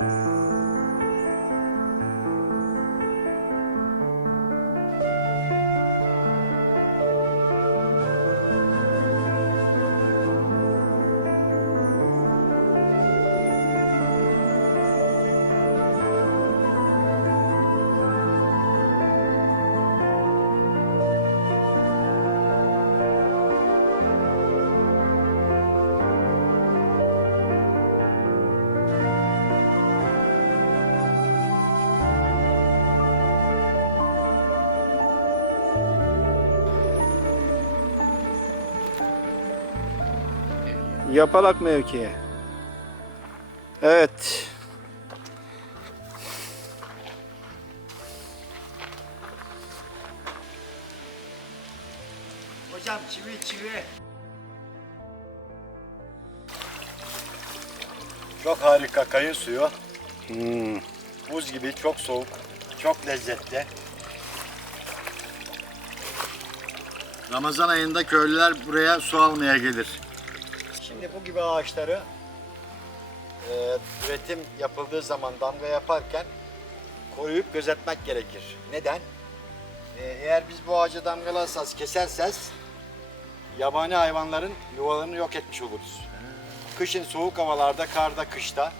Bye. Yapalak mevki. Evet. Hocam çivi çivi. Çok harika kayın suyu. Hmm. Buz gibi çok soğuk. Çok lezzetli. Ramazan ayında köylüler buraya su almaya gelir. Şimdi bu gibi ağaçları e, üretim yapıldığı zaman damga yaparken koruyup gözetmek gerekir. Neden? E, eğer biz bu ağacı damgalarsak, kesersek yabani hayvanların yuvalarını yok etmiş oluruz. Kışın soğuk havalarda, karda, kışta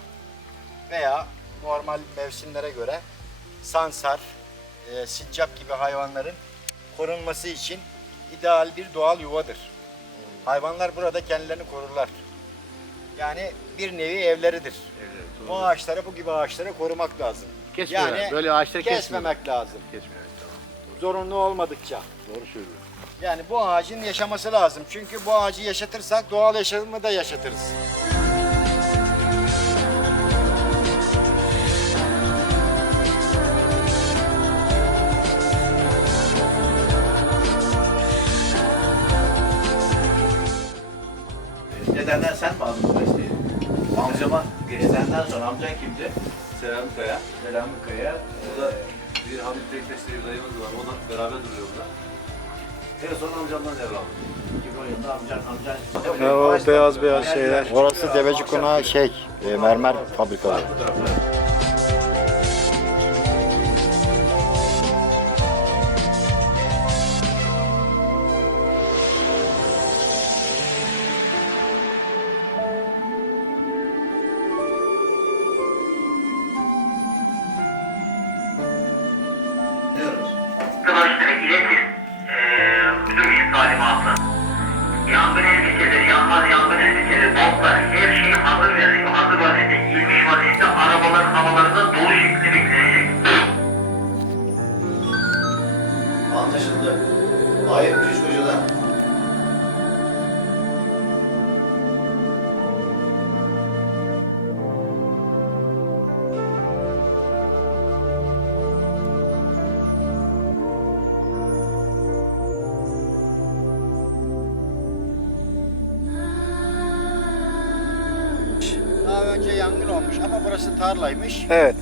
veya normal mevsimlere göre sansar, e, sincap gibi hayvanların korunması için ideal bir doğal yuvadır. Hayvanlar burada kendilerini korurlar. Yani bir nevi evleridir. Bu ağaçları, bu gibi ağaçları korumak lazım. Kesmiyorlar. Yani Böyle ağaçları kesmemek lazım. Kesmiyor. Tamam. Zorunlu olmadıkça. Doğru söylüyor. Yani bu ağacın yaşaması lazım. Çünkü bu ağacı yaşatırsak doğal yaşamı da yaşatırız. Dedenden sen mi aldın bu mesleği? Amcama senden sonra amcan kimdi? Selami Kaya. Selami Kaya. Burada bir Hamit Bektaş diye bir dayımız var. O da beraber duruyor burada. En son amcamdan devraldım. 2010 yılında amcan, amcan... Ne o beyaz beyaz şeyler. Orası Deveci Konağı şey, e, mermer fabrikaları. Bu tarafta. Ama burası tarlaymış. Evet.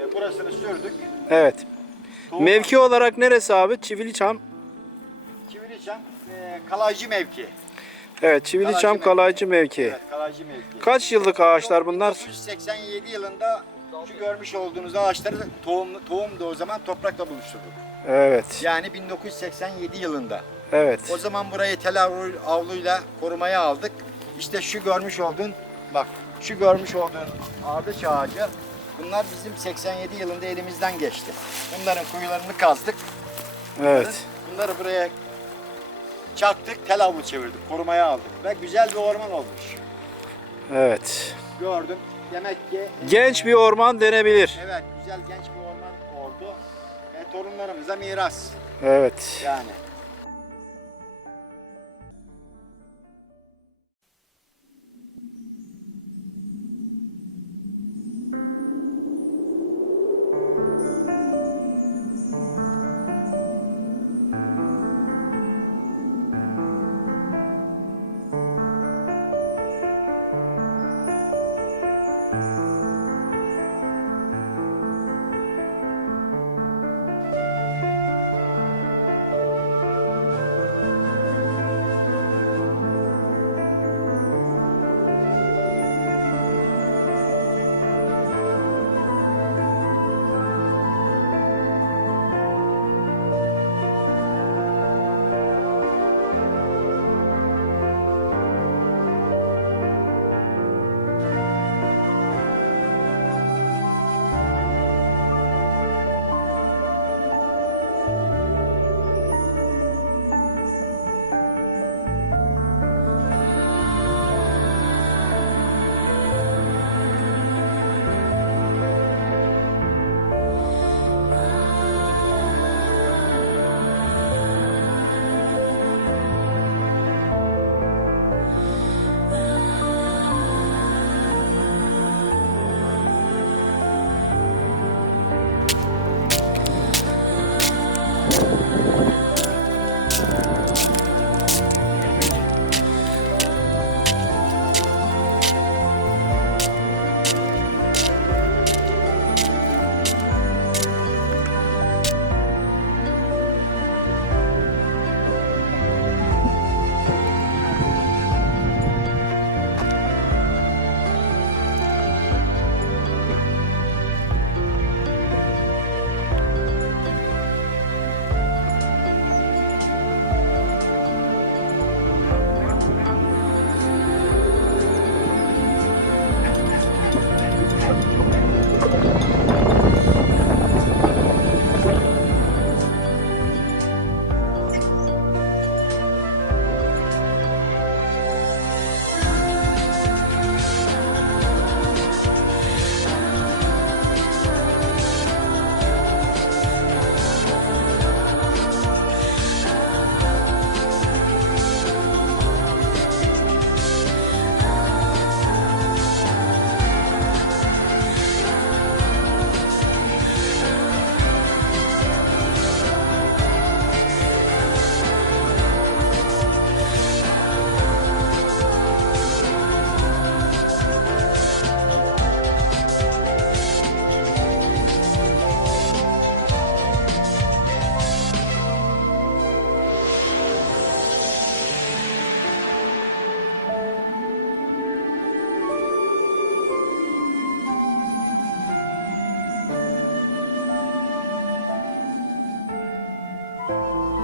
E, burasını sürdük. Evet. Tohum- Mevki olarak neresi abi? Çiviliçam. Çiviliçam, e, kalaycı mevki. Evet, Çiviliçam Kalaycı mevki. kalaycı mevki. Evet, kalaycı mevki. Kaç yıllık ağaçlar bunlar? 1987 yılında şu görmüş olduğunuz ağaçları tohum, tohum da o zaman toprakla buluşturduk. Evet. Yani 1987 yılında. Evet. O zaman burayı tel avlu- avluyla korumaya aldık. İşte şu görmüş olduğun, bak şu görmüş olduğun ardıç ağacı, bunlar bizim 87 yılında elimizden geçti. Bunların kuyularını kazdık. Evet. Bunları buraya çaktık, tel avlu çevirdik, korumaya aldık. Ve güzel bir orman olmuş. Evet. Gördüm. Demek ki Genç bir orman denebilir. evet güzel genç bir orman oldu. Ve torunlarımıza miras Evet. yani. you